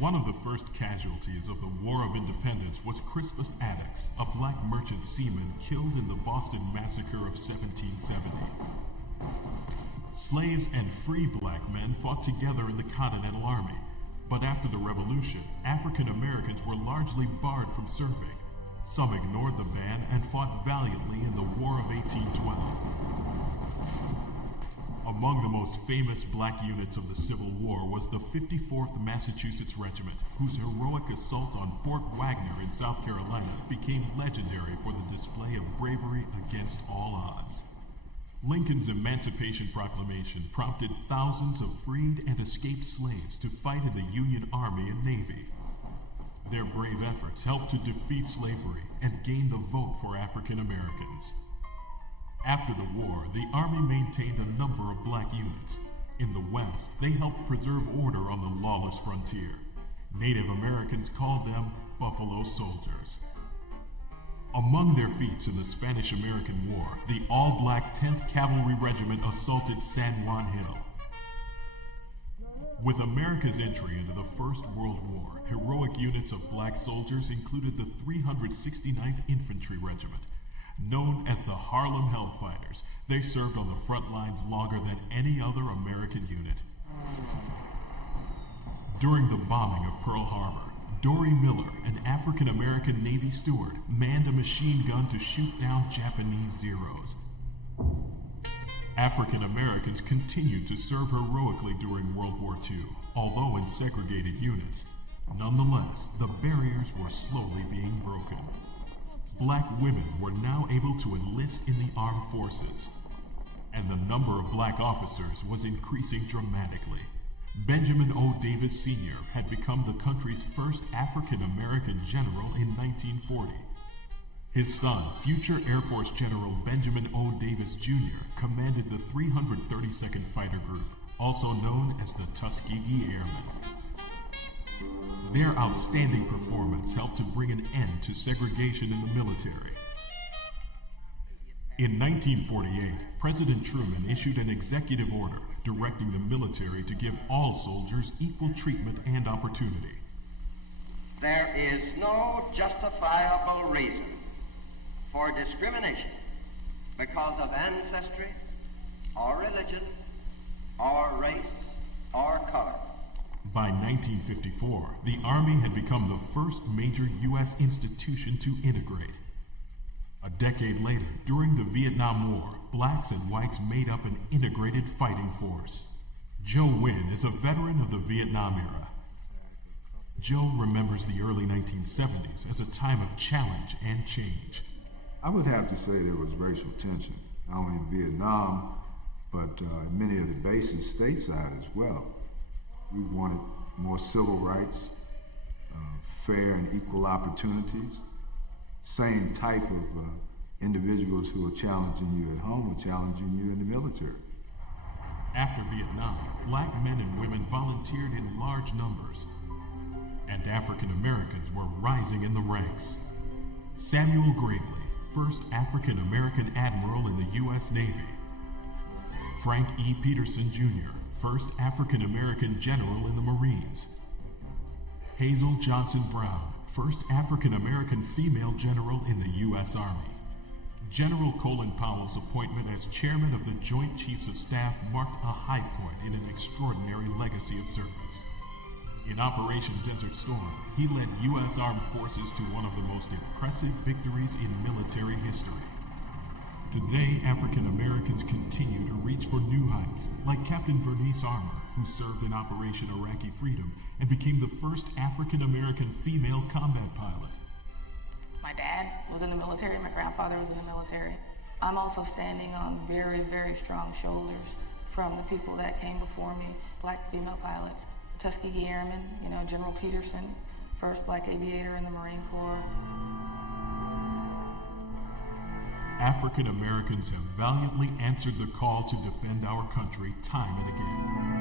One of the first casualties of the War of Independence was Crispus Attucks, a black merchant seaman killed in the Boston Massacre of 1770. Slaves and free black men fought together in the Continental Army, but after the Revolution, African Americans were largely barred from serving. Some ignored the ban and fought valiantly in the War of 1812. Among the most famous black units of the Civil War was the 54th Massachusetts Regiment, whose heroic assault on Fort Wagner in South Carolina became legendary for the display of bravery against all odds. Lincoln's Emancipation Proclamation prompted thousands of freed and escaped slaves to fight in the Union Army and Navy. Their brave efforts helped to defeat slavery and gain the vote for African Americans. After the war, the Army maintained a number of black units. In the West, they helped preserve order on the lawless frontier. Native Americans called them Buffalo Soldiers. Among their feats in the Spanish-American War, the all-black 10th Cavalry Regiment assaulted San Juan Hill. With America's entry into the First World War, heroic units of black soldiers included the 369th Infantry Regiment. Known as the Harlem Hellfighters, they served on the front lines longer than any other American unit. During the bombing of Pearl Harbor, Dory Miller, an African-American Navy steward, manned a machine gun to shoot down Japanese Zeros. African Americans continued to serve heroically during World War II, although in segregated units. Nonetheless, the barriers were slowly being broken. Black women were now able to enlist in the armed forces, and the number of black officers was increasing dramatically. Benjamin O. Davis Sr. had become the country's first African-American general in 1940. His son, future Air Force General Benjamin O. Davis Jr., commanded the 332nd Fighter Group, also known as the Tuskegee Airmen. Their outstanding performance helped to bring an end to segregation in the military. In 1948, President Truman issued an executive order directing the military to give all soldiers equal treatment and opportunity. There is no justifiable reason for discrimination because of ancestry or religion or race or color. By 1954, the Army had become the first major U.S. institution to integrate. A decade later, during the Vietnam War, blacks and whites made up an integrated fighting force. Joe Nguyen is a veteran of the Vietnam era. Joe remembers the early 1970s as a time of challenge and change. I would have to say there was racial tension, not only in Vietnam, but many of the bases stateside as well. We wanted more civil rights, fair and equal opportunities. Same type of individuals who are challenging you at home are challenging you in the military. After Vietnam, black men and women volunteered in large numbers, and African Americans were rising in the ranks. Samuel Gravely, first African American admiral in the U.S. Navy. Frank E. Peterson Jr., first African American general in the Marines. Hazel Johnson Brown, first African American female general in the U.S. Army. General Colin Powell's appointment as chairman of the Joint Chiefs of Staff marked a high point in an extraordinary legacy of service. In Operation Desert Storm, he led U.S. Armed Forces to one of the most impressive victories in military history. Today, African Americans continue to reach for new heights, like Captain Vernice Armour, who served in Operation Iraqi Freedom and became the first African American female combat pilot. My dad was in the military, my grandfather was in the military. I'm also standing on very, very strong shoulders from the people that came before me, black female pilots, Tuskegee Airmen, General Peterson, first black aviator in the Marine Corps. African Americans have valiantly answered the call to defend our country time and again.